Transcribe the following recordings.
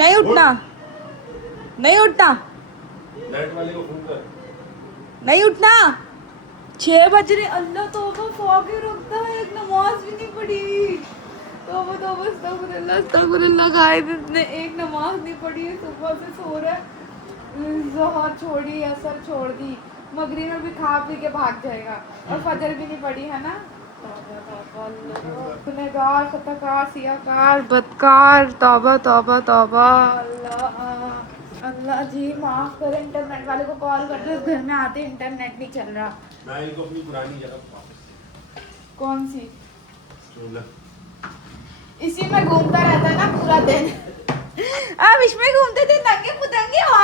नहीं उठना, नहीं उठना, नेट वाले को फोन कर। नहीं उठना। 6 बज रहे। अल्लाह तौबा, फॉग ही रुकता है, एक नमाज भी नहीं पढ़ी। तौबा तौबा, अस्तगफुरुल्लाह अस्तगफुरुल्लाह। गाइस इसने एक नमाज नहीं पढ़ी है, सुबह से सो रहा है। ज़ोहर छोड़ी, असर छोड़ दी, मगरिब में भी खा पी के भाग जाएगा और फजर भी नहीं पढ़ी है ना। गुनहगार, खताकार, सियाकार, बदकार, तौबा तौबा तौबा। अल्लाह अल्लाह जी माफ करे। इंटरनेट वाले को कॉल करते, घर में आते इंटरनेट नहीं चल रहा। मैं इनको अपनी पुरानी जगह वापस। कौन सी? चोला। इसी में घूमता रहता है ना पूरा दिन। आप इसमें घूमते थे, नंगे पतंगे हो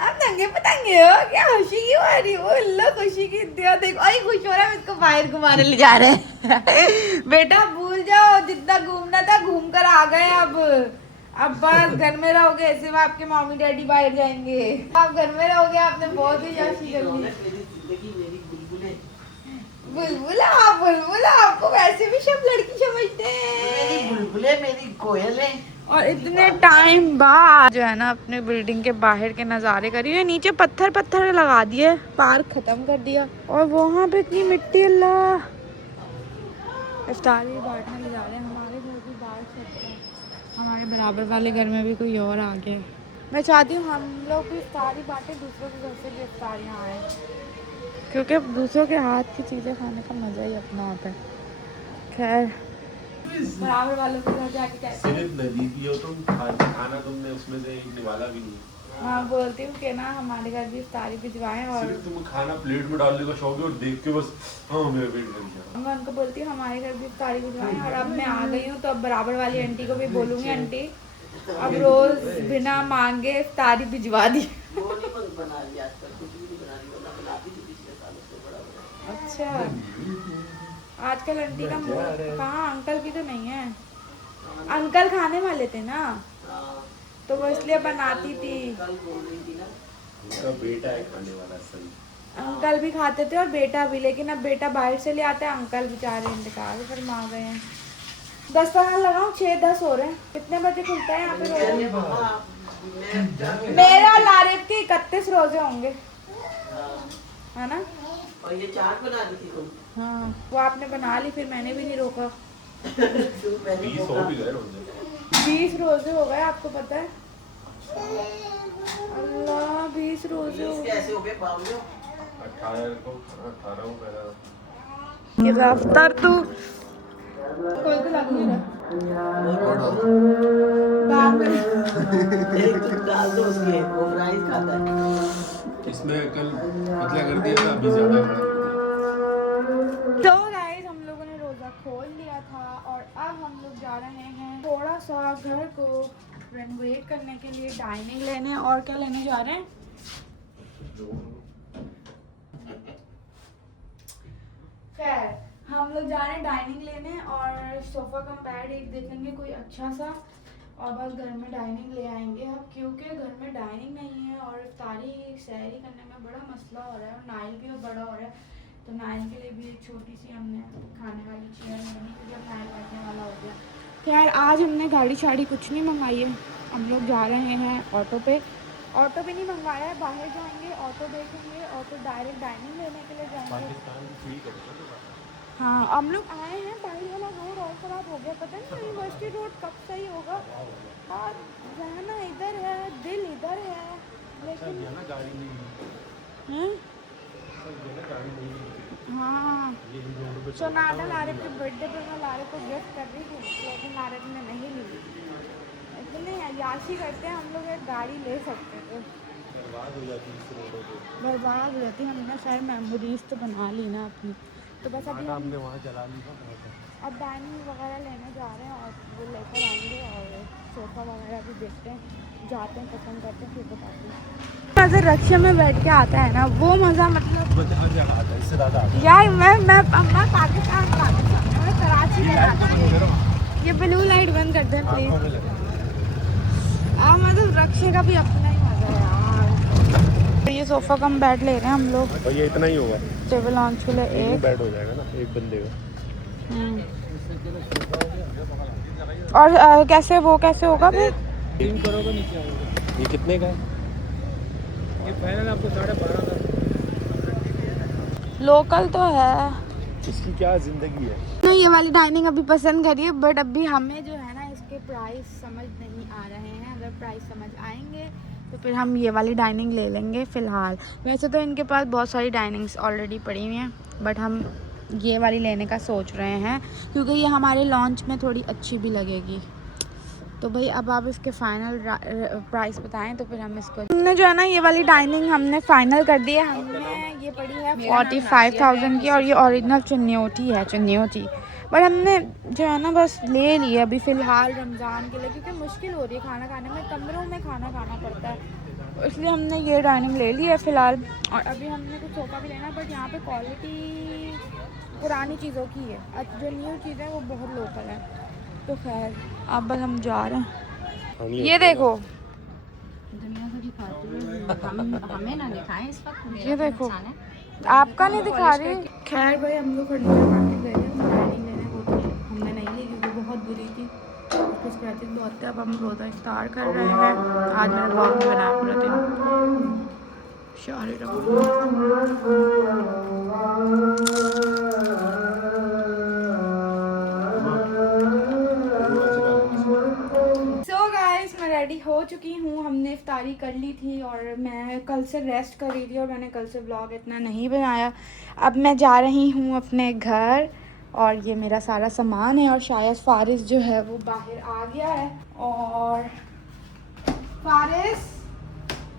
आप नंगे पतंगे हो क्या? खुशी क्यों आ रही हो? अल्लाह खुशी की दिया देखो। आई खुश हो रहा है, इसको बाहर घुमाने ले जा रहे हैं। बेटा भूल जाओ, जितना घूमना था घूम कर आ गए। अब बस घर में रहोगे, सिर्फ आपके मम्मी डैडी बाहर जाएंगे। आप घर में रहोगे, आपने बहुत ही याशी कर ली। बुलबुला, बुलबुला, आपको वैसे भी सब लड़की समझते हैं। मेरी बुलबुले, मेरी कोयल है। और इतने टाइम बाद जो है ना अपने बिल्डिंग के बाहर के नज़ारे करी है। नीचे पत्थर पत्थर लगा दिए, पार्क खत्म कर दिया, और वहाँ पे इतनी मिट्टी। अल्लाह, इफ्तारी बांटने ले जा रहे हैं। हमारे घर भी बाहर सकते हैं, हमारे बराबर वाले घर में भी कोई और आ गया। मैं चाहती हूँ हम लोग भी इफ्तारी बांटे, दूसरों के घर से भी इफ्तारियाँ आए, क्योंकि दूसरों के हाथ की चीज़ें खाने का मज़ा ही अपना होता है। खैर, बराबर वालों के घर जाके कहते हैं, सिर्फ नदी पियो तुम, खाना तुमने उसमें से एक निवाला भी नहीं। हाँ बोलती हूँ कि ना हमारे घर भी इफ्तारी भिजवाएं। और सिर्फ तुम खाना प्लेट में डालने का शौक है और देख के बस हाँ मेरा पेट भर गया। मैं उनको बोलती हूँ हमारे घर भी इफ्तारी भिजवाएं। और अब मैं आ गई हूँ तो अब बराबर वाली आंटी को भी बोलूँगी, आंटी अब रोज बिना मांगे इफ्तारी भिजवा दी। अच्छा, आजकल आंटी का मूड कहाँ, अंकल की तो नहीं है। अंकल खाने वाले थे ना, तो वो इसलिए बनाती थी। उनका बेटा है खाने वाला सही। अंकल भी खाते थे और बेटा भी, लेकिन अब बेटा बाहर से ले आता है, अंकल बेचारे इंतकाल फरमा गए हैं। 10 पगार लगाऊं, 6-10 हो रहे हैं। कितने बजे खुलता है यहाँ पे रोजा? मेरा और लारिफ के 31 रोजे होंगे, है ना? और ये चाट बना दी थी तुम? हाँ, वो आपने बना ली, फिर मैंने भी नहीं रोका। 20 हो भी गए रोजे। 20 रोजे हो गए, आपको पता है? अल्लाह, 20 रोजे हो गए। कैसे हो गए बाबू? 18 को 18 को मेरा ये रफ्तार तू कोई तो लग नहीं रहा। दाम में एक तुम डाल दो उसके, वो राइस खाता है। इसमें कल पतला कर दिया था, अभी ज्यादा बड़ा कर दिया। तो गाइस हम लोगों ने रोजा खोल लिया था और अब हम लोग जा रहे हैं थोड़ा सा घर को रेनोवेट करने के लिए, डाइनिंग लेने। और क्या लेने जा रहे हैं? खैर, हम लोग जा रहे हैं डाइनिंग लेने और सोफा कम बेड एक देखेंगे कोई अच्छा सा, और बस घर में डाइनिंग ले आएंगे हम, क्योंकि घर में डाइनिंग नहीं है और इफ्तारी सहरी करने में बड़ा मसला हो रहा है। और नाइल भी अब बड़ा हो रहा है, तो नाइल के लिए भी एक छोटी सी हमने खाने वाली चेयर लेनी, क्योंकि अब नाइल बैठने वाला हो गया। खैर, आज हमने गाड़ी शाड़ी कुछ नहीं मंगाई है, हम लोग जा रहे हैं ऑटो पे। ऑटो भी नहीं मंगवाया है, बाहर जाएंगे, ऑटो देखेंगे, ऑटो डायरेक्ट डाइनिंग लेने के लिए जाएंगे। हाँ, हम लोग आए हैं, बाहर वाला रोड और ख़राब हो गया, पता नहीं यूनिवर्सिटी रोड कब सही होगा। और रहना इधर है, दिल इधर है, लेकिन गाड़ी नहीं है। हैं? गाड़ी नहीं है। हाँ, सोनाडा लारे के बर्थडे पर मैं लारे को गिफ्ट कर रही थी, लेकिन लारे ने नहीं ली। इतने अयाशी करते हैं हम लोग, एक गाड़ी ले सकते थे, बर्बाद हो जाती है इस रोडों पे। बर्बाद हो जाती। हमने शायद मेमोरीज तो बना ली ना अपनी, तो बस अभी हमने वहाँ चला ली था। अब डाइनिंग वगैरह लेने जा रहे हैं और वो लेकर आएंगे, और सोफ़ा वगैरह भी देखते हैं, जाते हैं, पसंद करते हैं, फिर बताते हैं। मज़ा रक्षा में बैठ के आता है ना, वो मज़ा मतलब इससे ज़्यादा यार मैं पाकिस्तान मैं कराची में आता हूँ। ये ब्लू लाइट बंद कर दें प्लीज़। मतलब रक्षे का भी अपना ही मज़ा है यार। ये सोफ़ा कम बेड ले रहे हैं हम लोग, और ये इतना ही होगा, टेबल लॉन्च के लिए एक बेड हो जाएगा ना एक बंदे का। और कैसे वो कैसे होगा फिर? 3 करोड़ का नीचे आएगा। ये कितने का है? ये फाइनल आपको 12.5 लोकल तो है। इसकी क्या जिंदगी है। तो ये वाली डाइनिंग अभी पसंद करिए, बट अभी हमें जो है ना इसके प्राइस समझ नहीं आ रहे हैं। अगर प्राइस समझ आएंगे तो फिर हम ये वाली डाइनिंग ले लेंगे फ़िलहाल। वैसे तो इनके पास बहुत सारी डाइनिंग्स ऑलरेडी पड़ी हुई हैं, बट हम ये वाली लेने का सोच रहे हैं क्योंकि ये हमारे लॉन्च में थोड़ी अच्छी भी लगेगी। तो भाई अब आप इसके फाइनल प्राइस बताएं तो फिर हम इसको, हमने जो है ना ये वाली डाइनिंग हमने फाइनल कर दी है। हमने ये पड़ी है 45,000 की और ये ओरिजिनल चुन्नियोटी है, चुन्नियोटी। बट हमने जो है ना बस ले ली है अभी फ़िलहाल रमज़ान के लिए, क्योंकि मुश्किल हो रही है खाना खाने में, कमरों में खाना खाना पड़ता है, इसलिए हमने ये डाइनिंग ले ली है फ़िलहाल। और अभी हमने कुछ सोफ़ा भी लेना है, बट यहाँ पे क्वालिटी पुरानी चीज़ों की है, जो न्यू चीज़ें हैं वो बहुत लोकल है। तो खैर अब बस हम जा रहे हैं। ये देखो, दुनिया को दिखाते हुए हमें ना दिखाएं इस वक्त। ये देखो, आपका नहीं दिखा रही। खैर भाई हम लोग फर्नीचर मार्केट गए थे, डाइनिंग लेने को, तो हमने नहीं ली क्योंकि बहुत बुरी थी, उसके स्क्रैचेस बहुत थे। अब हम रोज़ा इफ्तार कर रहे हैं। आज मैंने ब्लॉग नहीं बनाया पूरा दिन। मैं रेडी हो चुकी हूँ, हमने इफ्तारी कर ली थी और मैं कल से रेस्ट कर रही थी और मैंने कल से व्लॉग इतना नहीं बनाया। अब मैं जा रही हूँ अपने घर और ये मेरा सारा सामान है और शायद फारिस जो है वो बाहर आ गया है। और फारिस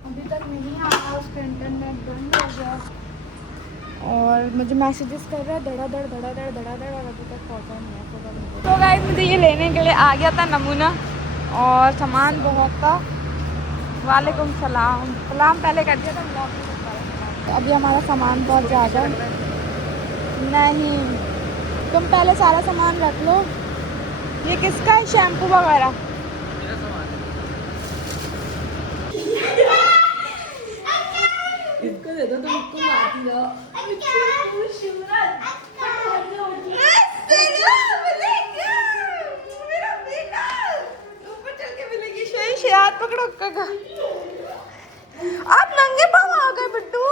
अभी तक नहीं आया, उसका इंटरनेट बंद हो गया और मुझे मैसेजेस कर रहा है धड़ाधड़ धड़ाधड़ धड़ाधड़ और अभी तक पहुँचा नहीं है। तो गाइस मुझे ये लेने के लिए आ गया था नमूना और सामान बहुत था। वालेकुम सलाम, सलाम पहले कर दिया था ब्लॉग में। तो अभी हमारा सामान बहुत ज़्यादा नहीं, तुम पहले सारा सामान रख लो। ये किसका है शैम्पू वगैरह? इसको दे दो, तुम इसको मारती रहो। हाथ पकड़ो काका, आप नंगे पाँव आ गए बिट्टू।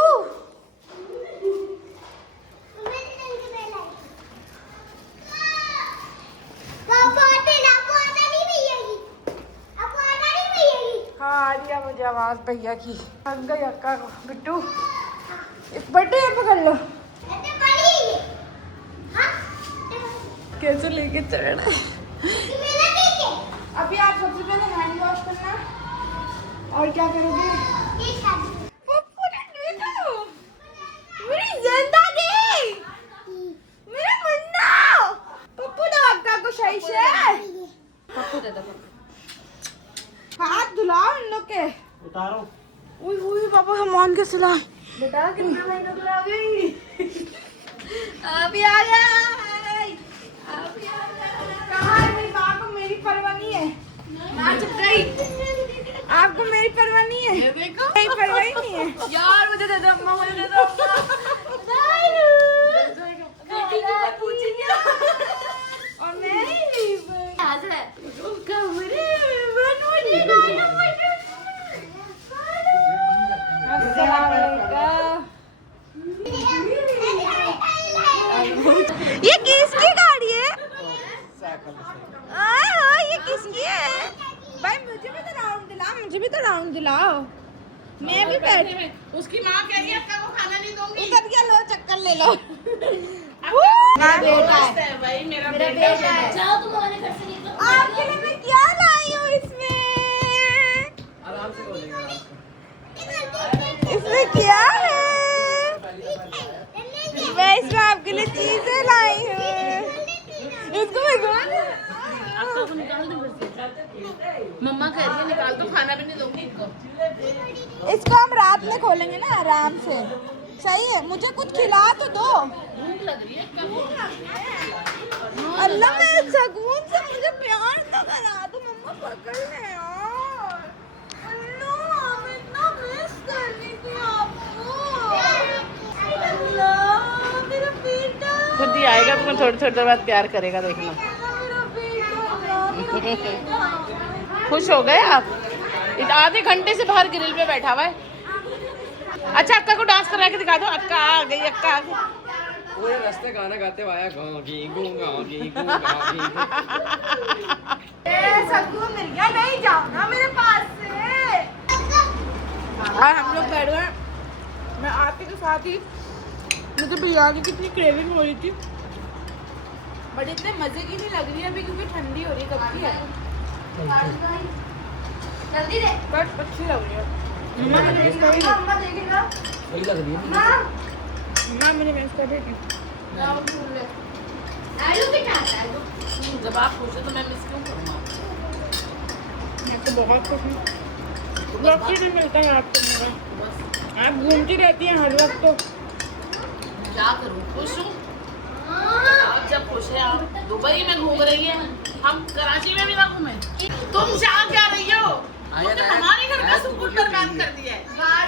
हाँ आ रही है मुझे आवाज भैया की। थक गई अक्का को। बिट्टू बट्टू ये पकड़ लो। कैसे लेके चढ़ना है? अभी आप सबसे पहले हैंड वॉश करना और क्या करोगे? मेरी जिंदगी, मेरा मुन्ना, पप्पू दो अक्का को सही से। पप्पू दे दो। हाथ धुलाओ इन लोग के। उतारो। उई उई पापा सामान कैसे लाए? बेटा कितने महीनों के आ गई? अभी आ गया। कहाँ है मेरी माँ को मेरी परवाह नहीं है। माँ चुप गई। आपको मेरी परवाह नहीं है। ये देखो मेरी परवाह ही नहीं है। यार मुझे दे दो अम्मा, मुझे दे दो अम्मा। और मैं ये किसकी गाड़ी है? ये किसकी है? भाई मुझे भी तो राउंड दिलाओ, मुझे भी तो राउंड दिलाओ। मैं भी बैठ। उसकी माँ कह रही है अक्का को खाना नहीं दोगी। उतर गया, लो चक्कर ले लो। मेरा बेटा है भाई, मेरा बेटा है। जाओ तुम्हारे घर से निकलो। आपके लिए मैं क्या लाई हूँ इसमें? आराम से बोलेंगे। इसमें क्या है? मैं इसमें आपके लिए चीजें लाई हूँ। इसको अक्का को निकाल दो घर से। मम्मा कह रही है निकाल दो, खाना भी नहीं दोगी इनको। इसको हम रात में खोलेंगे ना आराम से। सही है, मुझे कुछ खिला तो दो। भूख लग रही है अक्का को। अल्लाह मेरे सकून से मुझे प्यार तो करा दो। मम्मा पकड़ ले यार। अल्लाह मैं इतना मिस कर रही थी आपको। अल्लाह मेरा बेटा। खुद ही आएगा, तुम्हें थोड़ी थोड़ी देर बाद प्यार करेगा, देखना। मेरा बेटा। खुश हो गए आप? आधे घंटे से बाहर ग्रिल पे बैठा हुआ है। अच्छा अक्का को डांस करा के दिखा दो। अक्का आ गई, अक्का आ गई। पूरे रास्ते गाना गाते हुए आया गागी गूंगा सबको मिल गया, नहीं जाऊंगा मेरे पास से। और हम लोग बैठ गए। मैं आते के साथ ही मुझे बिरयानी की इतनी क्रेविंग हो रही थी, बट इतने मजे की नहीं लग रही है अभी क्योंकि ठंडी हो रही है। कब की है? जल्दी दे। बट अच्छी लग रही है। मम्मा देखेगा। सही लग रही है। मां मैंने मिस कर दी थी। जब आप खुश हो तो मैं मिस क्यों करूँगा? मैं तो बहुत खुश हूँ। वक्त ही नहीं मिलता है आपको मेरा। आप घूमती रहती हैं हर वक्त तो। क्या करूँ, खुश हूँ। आप जब खुश है, आप दुबई में घूम रही है, हम कराची में भी ना घूमे। तुम जा क्या रही हो? तुमने हमारे घर का सुकून बर्बाद कर दिया है।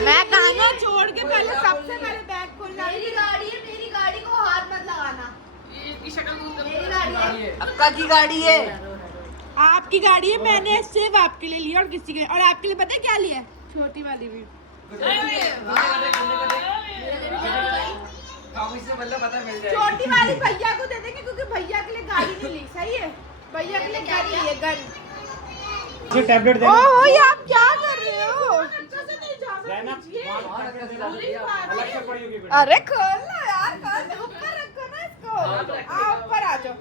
मैं गाना छोड़ के पहले सबसे पहले बैग खोलना। मेरी गाड़ी है, मेरी गाड़ी को हाथ मत लगाना। इसकी शक्ल दूर मेरी गाड़ी है। अक्का की गाड़ी है। आपकी गाड़ी है, मैंने सिर्फ आपके लिए लिया और किसी के लिए। और आपके लिए पता है क्या लिया? छोटी वाली भी। छोटी वाली भैया को दे देंगे क्योंकि भैया के लिए गाड़ी नहीं ली। सही है, भैया के लिए गाड़ी ली है, गन। ये टैबलेट दे ओहो, ये आप क्या कर रहे हो? अलग से पड़ी होगी। अरे खोल लो यार, खोल दो। ऊपर रखो ना इसको। आओ ऊपर आ जाओ।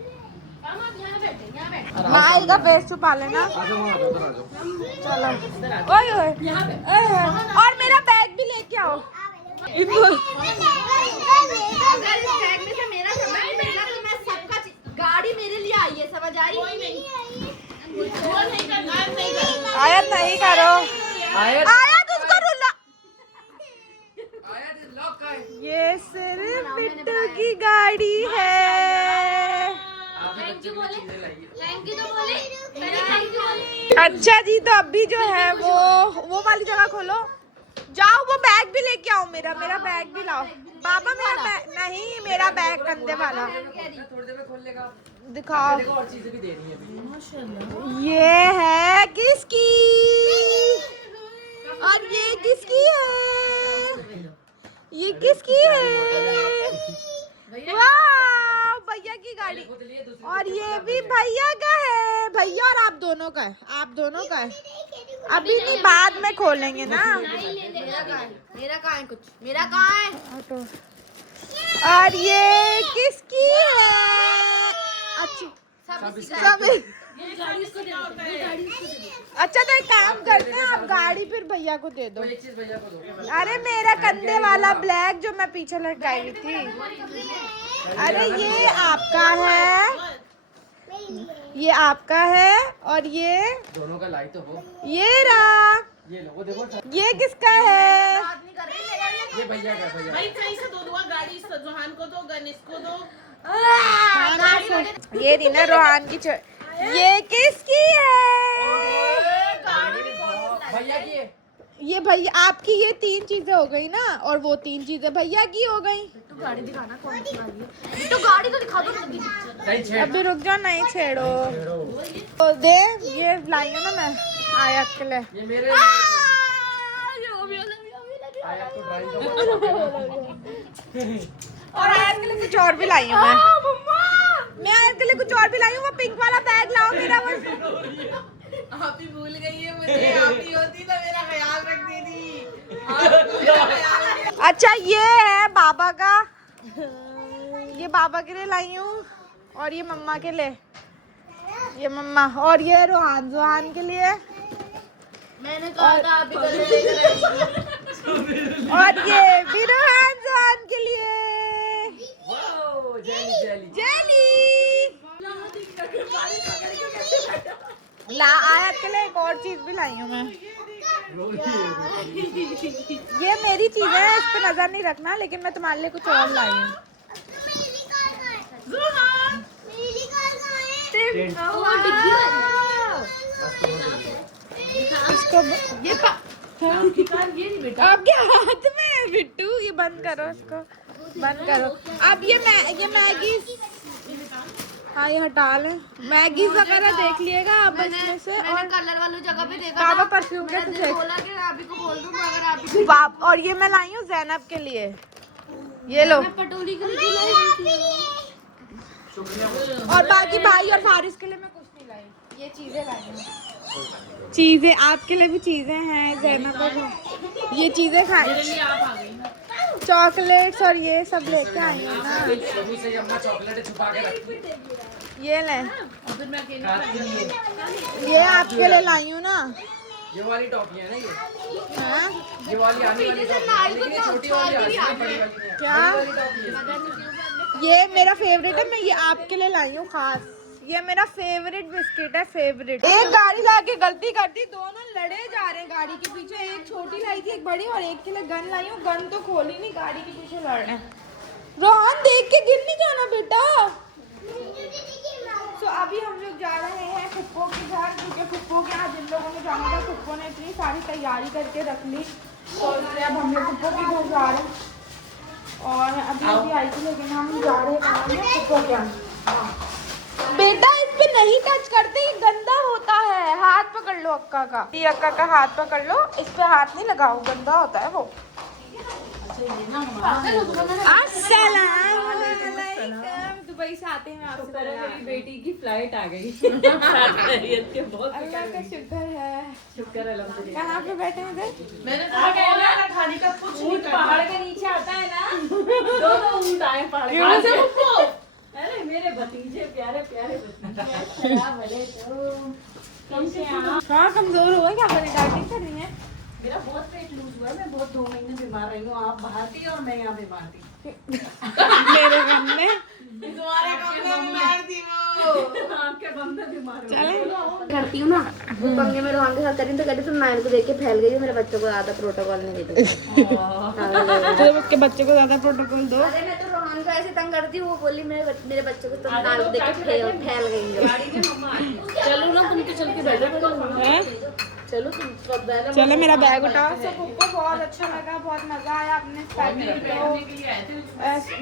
माइल का फेस छुपा लेना। चलो। ओए ओए ओए, और मेरा बैग भी लेके आओ। अगर इस बैग में से मेरा सामान निकला तो मैं सबका गाड़ी मेरे लिए आई है, समझ आई? आयत नहीं करो। आयत उसको रुला। ये सिर्फ बिट्टू की गाड़ी है। थैंक यू तो बोले। थैंक यू बोले। अच्छा जी, तो अभी जो है वो वाली जगह खोलो। जाओ वो बैग भी लेके आओ। मेरा बैग भी लाओ। पापा मेरा बैग नहीं, मेरा बैग कंधे वाला थोड़ी देर में खोल लेगा। दिखाओ। देखो और चीजें भी देनी है अभी। ये है किसकी और ये किसकी है? ये किसकी है? वाह, भैया की गाड़ी। और ये भी भैया का है। भैया और आप दोनों का है। आप दोनों का है। अभी नहीं, बाद में खोलेंगे ना। मेरा कहाँ है? कुछ मेरा कहाँ है? और ये किसकी है? सब अच्छा, तो एक काम करते हैं, आप गाड़ी फिर भैया को दे दो। एक चीज भैया को दो। अरे मेरा कंधे वाला ब्लैक जो मैं पीछे लटकाई हुई थी। अरे ये आपका है, ये आपका है। और ये दोनों का लाइट तो हो। ये रहा। ये लो, वो देखो। ये किसका है? ये भैया का भैया। भाई कहीं से दो गाड़ी जोहान को दो, गणेश को दो। ये रही ना रोहान की ये किसकी है? भैया की है। ये भैया आपकी। ये 3 चीजें हो गई ना, और वो 3 चीजें भैया की हो गई। तो गाड़ी दिखाना, कौन सी गाड़ी है? तो गाड़ी तो दिखा दो जल्दी। नहीं छेड़। अभी रुक जाओ, नहीं छेड़ो। तो दे, ये लाई हूँ ना मैं आयत के लिए। ये मेरे आया तो और आयत के लिए कुछ और भी लाई हूँ मैं आयत के लिए कुछ और भी लाई हूँ। वो पिंक वाला बैग लाओ मेरा। वो आप ही भूल गई है मुझे। आप ही होती तो मेरा ख्याल रखती थी। अच्छा, ये है बाबा का। ये बाबा के लिए लाई हूँ, और ये मम्मा के लिए। ये मम्मा। और ये रोहान के लिए। मैंने कहा था अभी कल और ये भी रोहान के लिए। Wow, jelly jelly. जेली ला। आयत के लिए एक और चीज भी लाई हूँ मैं। ये मेरी चीज है, इस पे नजर नहीं रखना, लेकिन मैं तुम्हारे लिए कुछ और लाई हूँ। इसको ये नहीं बेटा। आपके हाथ में है बिट्टू। ये बंद करो, इसको बंद करो। अब ये मैगी। हाँ ये हटा लें। मैगी वगैरह देख लिएगा आप इसमें से। मैंने और कलर वाली जगह पे देखा बाबा था। परफ्यूम मैंने कैसे दिल चेक। बोला कि आप ही को बोल दूं अगर आप ही बाप। और ये मैं लाई हूँ जैनब के लिए, ये लो। पटोली के लिए और बाकी भाई और फारिस के लिए मैं कुछ नहीं लाई, ये चीजें लाई हूँ। चीजें आपके लिए भी चीजें हैं जैनब को, ये चीजें खाई, आप आ गई ना। चॉकलेट्स और ये सब लेके आई हूँ ना। शुरू से अम्मा चॉकलेट छुपा के रखती है। ये ले, और फिर मैं अकेले ये आपके लिए लाई हूँ ना। ये वाली टॉफी है ना ये हाँ? ये वाली आने वाली टॉफी है, लेकिन ये छोटी वाली आ रही है, बड़ी वाली नहीं है। क्या? ये मेरा फेवरेट है, मैं ये आपके लिए लाई हूँ खास। ये मेरा फेवरेट बिस्किट है, फेवरेट। एक गाड़ी लाके गलती कर दी, दोनों लड़े जा रहे हैं गाड़ी के पीछे। एक छोटी लाई थी, एक बड़ी, और एक के लिए गन लाई हूँ। गन तो खोली नहीं, गाड़ी के पीछे लड़ रहे हैं। रोहन देख के गिर नहीं जाना बेटा। तो अभी हम लोग जा रहे हैं फुप्पो के घर, क्योंकि फुप्पो के यहाँ जिन लोगों ने जाना था, फुप्पो ने इतनी सारी तैयारी करके रख ली, तो इसलिए अब हम लोग फुप्पो के घर जा रहे हैं। और अभी आई थी, लेकिन हम जा रहे हैं फुप्पो के यहाँ। बेटा इस पे नहीं टच करते, ये गंदा होता है। हाथ पकड़ लो अक्का का, ये अक्का का हाथ पकड़ लो, इस पे हाथ नहीं लगाओ, गंदा होता है वो। अस्सलामुअलैकुम। दुबई से आते हैं आपसे। मेरी बेटी की फ्लाइट आ गई। अल्लाह का शुक्र है। शुक्र अल्हम्दुलिल्लाह। कहाँ पे बैठे हैं इधर? मैंने खाने का कुछ ऊँट पहाड़ के नीचे आता है ना, दो ऊँट आए पहाड़ के नीचे। अरे मेरे भतीजे प्यारे प्यारे भतीजे। हाँ कमजोर हुआ, क्या करें, डाइटिंग कर रही है। मेरा बहुत पेट लूज हुआ है, मैं बहुत 2 महीने बीमार रही हूँ। आप बाहर थी और मैं यहाँ बीमार थी। मेरे गम में तुम्हारे कमरे में मार दी वो। आपके बम में बीमार हो चले। करती हूँ ना, वो पंगे में रोहन के साथ करी तो कहती तुम नायल को देख के फैल गई हो, मेरे बच्चों को ज्यादा प्रोटोकॉल नहीं देती। तो उसके बच्चे को ज्यादा प्रोटोकॉल दो। अरे मैं तो रोहन को ऐसे तंग करती हूँ, वो बोली मेरे बच्चों को तुम नायल को देख के फैल गई हो। चलो ना, तुम तो चल के बैठो। हैं? चलो तुम सब बैठो। चलो मेरा बैग उठाओ। सबको बहुत अच्छा लगा, बहुत मजा आया अपने फैमिली के लिए आए थे।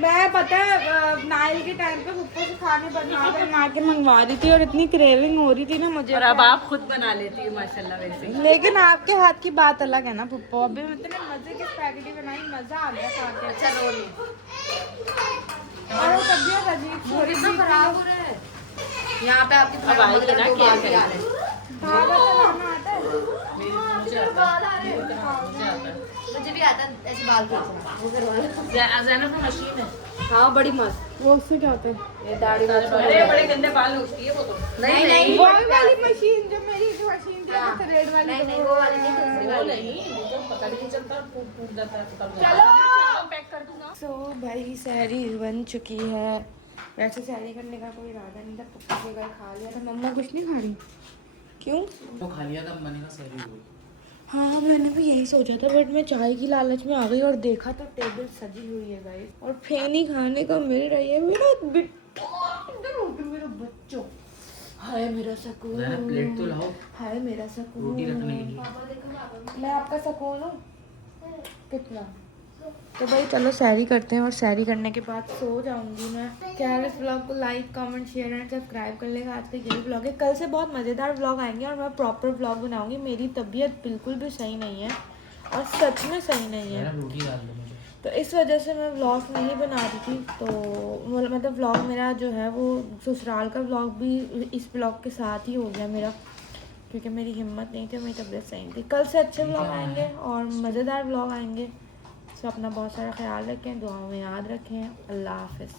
मैं पता है नाइल के टाइम पे फुप्पो से खाने बना के मंगवा रही थी, और इतनी क्रेविंग हो रही थी ना मुझे। और अब आप खुद बना लेती है माशाल्लाह वैसे। लेकिन आपके हाथ की बात अलग है ना फुप्पो। अभी इतने मजे की स्पैगेटी बनाई, मजा आ गया खा के। अच्छा रोल और वो तबीयत अजीब थोड़ी तो खराब हो रहा है। यहाँ पे आपकी अब आएगी ना, क्या करें? धागा चलाना आता है। मुझे भी आता है ऐसे बाल खींचना, वो करवा लो। जैनब की मशीन है। हाँ बड़ी मस्त। वो उससे क्या होता है? ये दाढ़ी अरे बड़े गंदे बाल उठती है वो तो। नहीं नहीं वो वाली मशीन, जो मेरी जो मशीन थी ना रेड वाली। नहीं नहीं वो वाली नहीं, दूसरी वो वाली। नहीं, वो तो पता नहीं चलता, टूट जाता है। सो भाई सहरी बन चुकी है। वैसे सहरी करने का कोई इरादा नहीं था, पप्पा के घर खा लिया था। मम्मा कुछ नहीं खा रही, क्यों? वो खा लिया था मैंने का सही हो। हाँ मैंने भी यही सोचा था, बट मैं चाय की लालच में आ गई और देखा तो टेबल सजी हुई है गाइस, और फेनी खाने को मिल रही है। मेरा मेरा बच्चों, हाय मेरा सुकून, प्लेट तो लाओ, हाय मेरा सुकून। रोटी रखने के लिए। मैं आपका सुकून हूँ कितना। तो भाई चलो सैरी करते हैं, और सैरी करने के बाद सो जाऊंगी मैं। क्या इस ब्लॉग को like comment share and subscribe कर लेगा। आज का यही ब्लॉग है, कल से बहुत मज़ेदार ब्लॉग आएंगे, और मैं प्रॉपर ब्लॉग बनाऊंगी। मेरी तबीयत बिल्कुल भी सही नहीं है, और सच में सही नहीं है, रोटी डाल दो मुझे। तो इस वजह से मैं व्लॉग नहीं बना रही थी। तो मतलब व्लॉग मेरा जो है वो ससुराल का व्लॉग भी इस ब्लॉग के साथ ही हो गया मेरा, क्योंकि मेरी हिम्मत नहीं थी, मेरी तबीयत सही नहीं थी। कल से अच्छे व्लॉग आएंगे और मज़ेदार व्लॉग आएंगे। सो अपना बहुत सारा ख्याल रखें, दुआओं में याद रखें। अल्लाह हाफ़िज़।